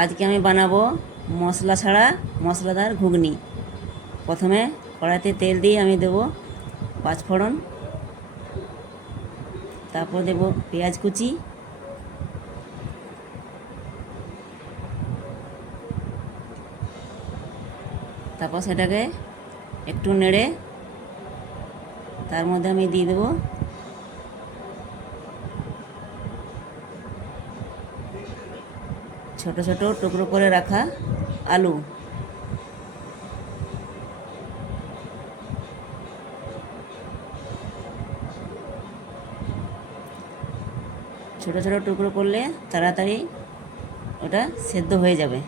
আজকে আমি বানাবো মশলা ছাড়া মশলাদার ঘুগনি। প্রথমে কড়াইতে তেল দিয়ে আমি দেবো পাঁচফোড়ন, তারপর দেব পেঁয়াজ কুচি, তারপর সেটাকে একটু নেড়ে তার মধ্যে আমি দিয়ে দেবো ছোট ছোট টুকরো করে রাখা আলু। ছোট ছোট টুকরো করলে তাড়াতাড়ি ওটা সেদ্ধ হয়ে যাবে।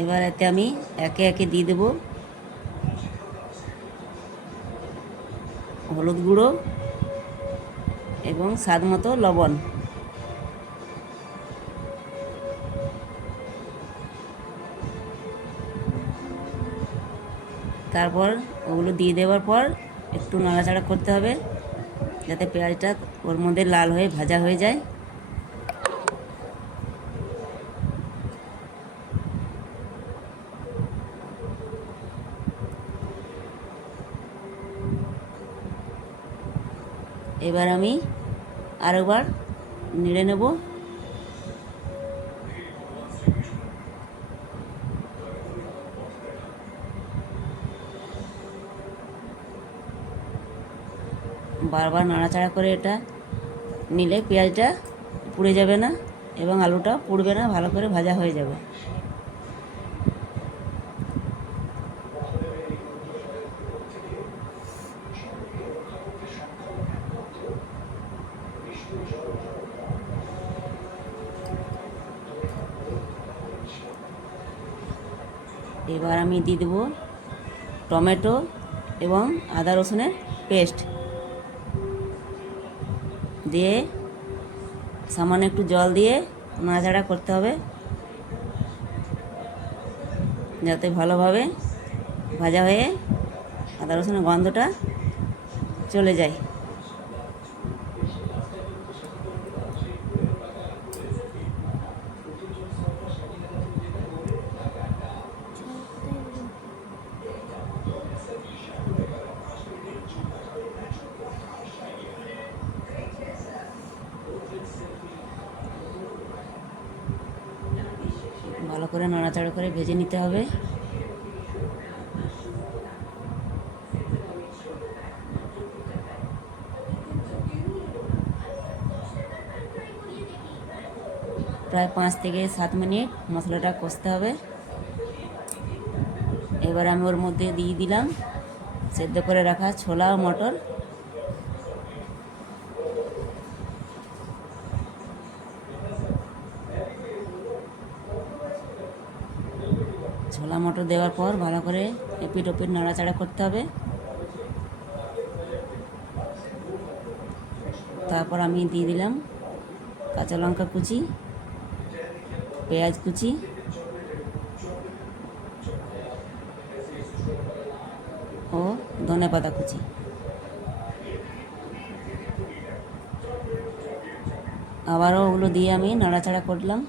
এবার এতে আমি একে একে দিয়ে দেবো। হলুদ গুঁড়ো এবং স্বাদ মতো লবণ। তারপর ওগুলো দিয়ে দেওয়ার পর একটু নাড়াচাড়া করতে হবে, যাতে পেঁয়াজটা ওর মধ্যে লাল হয়ে ভাজা হয়ে যায়। এবার আমি আরেকবার নেড়ে নেব। বারবার নাড়াচাড়া করে এটা নিলে পেঁয়াজটা পুড়ে যাবে না এবং আলুটা পুড়বে না, ভালো করে ভাজা হয়ে যাবে। এবার আমি দিয়ে দেবো টমেটো এবং আদা রসুনের পেস্ট। দিয়ে সামান্য একটু জল দিয়ে নাড়াচাড়া করতে হবে, যাতে ভালোভাবে ভাজা হয়ে আদা রসুনের গন্ধটা চলে যায়। ভালো করে নাড়াচাড়া করে ভেজে নিতে হবে। প্রায় পাঁচ থেকে সাত মিনিট মশলাটা কষতে হবে। এবার আমি ওর মধ্যে দিয়ে দিলাম। সেদ্ধ করে রাখা ছোলা মটর। ছোলা মটর দেওয়ার পর ভালো করে এপিট ওপিট নাড়াচাড়া করতে হবে। তারপর আমি দিয়ে দিলাম কাঁচা লঙ্কা কুচি, পেঁয়াজ কুচি, ও ধনে পাতা কুচি। আবারও ওগুলো দিয়ে আমি নাড়াচাড়া করলাম।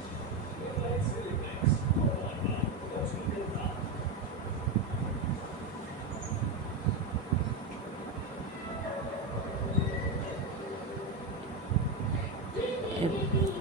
him.